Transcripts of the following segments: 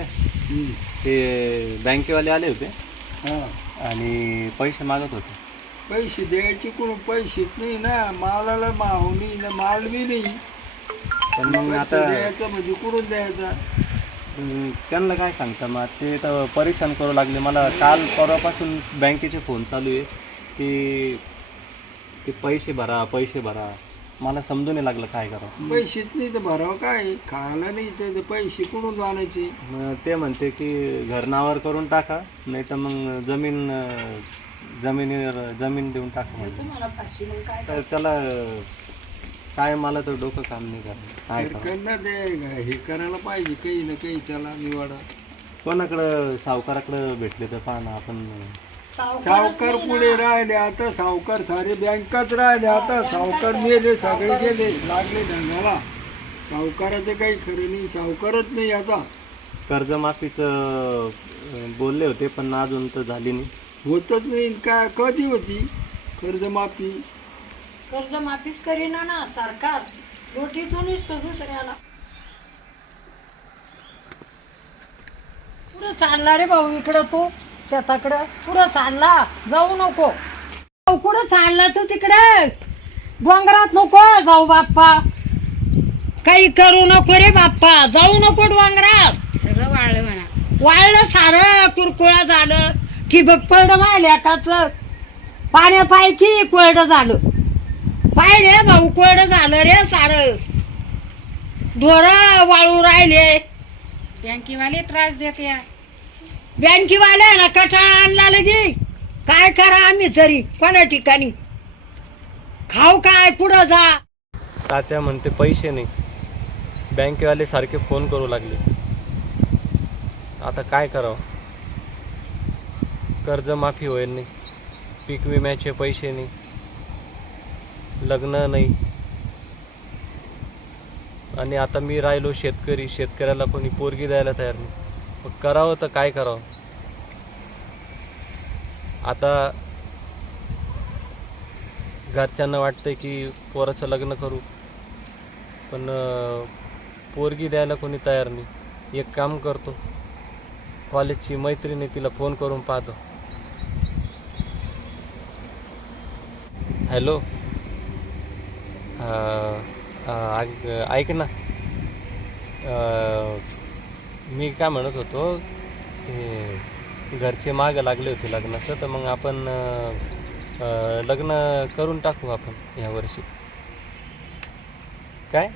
हम्म. ते बँकेवाले आले होते. हा. आणि पैसे मागत होते. पैसे द्यायचे कोण? पैसेच नाही ना. मालाला भाव नाही ना माल बी नाही. पण मग पैसे आता द्यायचा म्हणजे कुठून द्यायचा? अं, त्यांना काय सांगता मग? ते तर परेशान करू लागले. मला काल परवापासून बँकेचे फोन चालू आहे की ते पैसे भरा पैसे भरा. मला समजून नाही लागलं काय करावं. पैसेच नाही तर भरावं काय? खायला नाही तर ते पैसे कुठून आणायचे? मग ते म्हणते की घर नावावर करून टाका नाही तर मग जमीन अं, जमिनीवर जमीन देऊन टाका म्हणजे तर त्याला काय मला तर डोकं काम नाही करत. काय करावं? सरकारनं ते हे करायला पाहिजे काही ना काही त्याला निवाडा. कोणाकडं सावकाराकडं भेटले तर पहा ना आपण सावकार पुढे राहिले आता सावकार सारे बँकात राहिले आता सावकार मेले सगळे गेले लागले ढंगाला सावकाराचं काही खरं नाही सावकारच नाही आता. कर्जमाफीचं अं, बोलले होते पण अजून तर झाली नाही. होतच नाही काय कधी होती? कर्जमाफी? कर्ज माफीच करीना ना सरकार. रोटीतूनच तो दुसऱ्याला. चालला रे भाऊ इकडं तू शेताकडं. पुढं चालला. जाऊ नको. भाऊ, कुठं चालला तू तिकडे? डोंगरात नको जाऊ बाप्पा. काही करू नको रे बाप्पा. जाऊ नको डोंगरात. सगळं वाळलं म्हणा. वाळलं सारं कुरकुळा झालं. ठिबक पडलं माझ्या लेटाचं पाण्यापायकी कोरडं झालं. पाय रे भाऊ कोरडं झालं रे सारं. ढोरं वाळू राहिले. बँकेवाले त्रास देते बँकीवाल्या ना कटाळा आणला लगी काय करा आम्ही तरी कोणा ठिकाणी? खाऊ काय पुढं जा? तात्या म्हणते पैसे नाही. बँकेवाले सारखे फोन करू लागले. आता काय करावं? कर्जमाफी होईल नाही पीक विम्याचे पैसे नाही लग्न नाही. आणि आता मी राहिलो शेतकरी शेतकऱ्याला कोणी पोरगी द्यायला तयार नाही. मग करावं तर काय करावं? आता घरच्यांना वाटतंय की पोराचं लग्न करू. पण पोरगी द्यायला कोणी तयार नाही. एक काम करतो. कॉलेजची मैत्रिणी तिला फोन करून पाहतो. हॅलो? ऐक- ऐक ना. आ, मी काय म्हणत होतो घरचे मागं लागले होते लग्नाचं तर मग आपण लग्न करून टाकू आपण यावर्षी काय?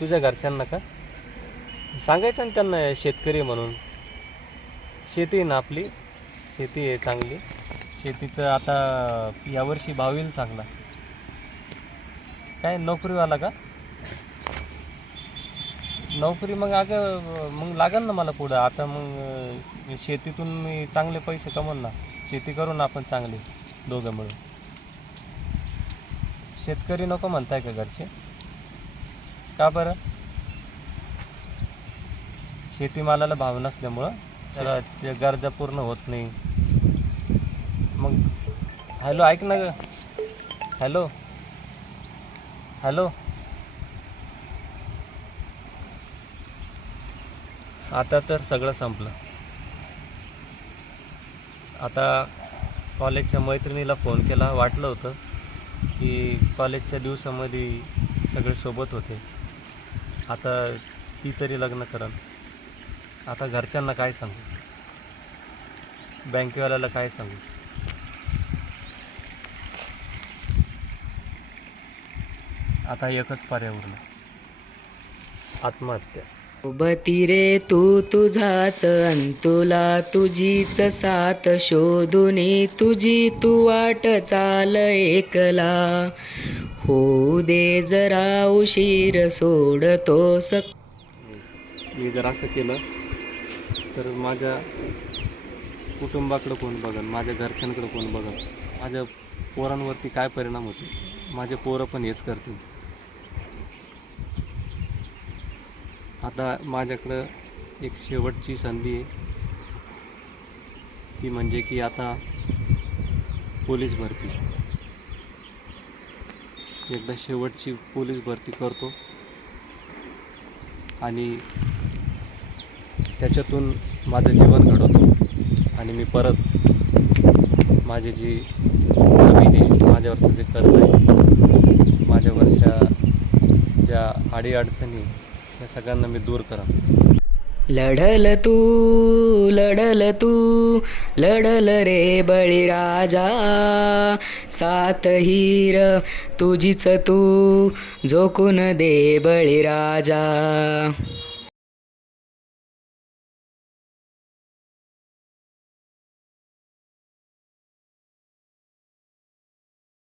तुझ्या घरच्यांना का? सांगायचं ना त्यांना शेतकरी आहे म्हणून. शेती आहे ना आपली शेती आहे चांगली. शेतीचं आता यावर्षी भाव येईल चांगला. काय नोकरीवाला का? नोकरी मग अगं मग लागेल ना मला पुढं. आता मग शेतीतून मी चांगले पैसे कमवून ना. शेती करू ना आपण चांगली दोघं मिळून. शेतकरी नको म्हणताय का घरचे? का बरं? शेतीमालाला भाव नसल्यामुळं त्याला त्या गरजा पूर्ण होत नाही. मग हॅलो ऐक ना ग. हॅलो. हॅलो. आता तर सगळं संपलं. आता कॉलेजच्या मैत्रिणीला फोन केला. वाटलं होतं की कॉलेजच्या दिवसामध्ये सगळे सोबत होते. आता ती तरी लग्न करन आता घरच्यांना काय सांगू? बँकेवाल्याला काय सांगू? आता एकच पर्याय उरला. आत्महत्या. उभती रे तू तुझाच अंतुला तुझीच साथ शोधून तुझी तू वाट चाल एकला. होऊ दे जरा उशीर सोडतो सक मी जर असं केलं तर माझ्या कुटुंबाकडं कोण बघन? माझ्या घरच्यांकडं कोण बघन? माझ्या पोरांवरती काय परिणाम होते माझे पोरं पण हेच करतील. आता माझ्याकडं एक शेवटची संधी आहे. ती म्हणजे की आता पोलीस भरती. एकदा शेवटची पोलीस भरती करतो. आणि त्याच्यातून माझं जीवन घडवतो. आणि मी परत माझी जी जमीन आहे माझ्यावरचं जे कर्ज आहे माझ्यावरच्या ज्या अडीअडचणी सगळ्यांना मी दूर करा. लढल तू लढल तू लढल रे बळीराजा. सात हिर तुझीच तू जोखून दे बळीराजा.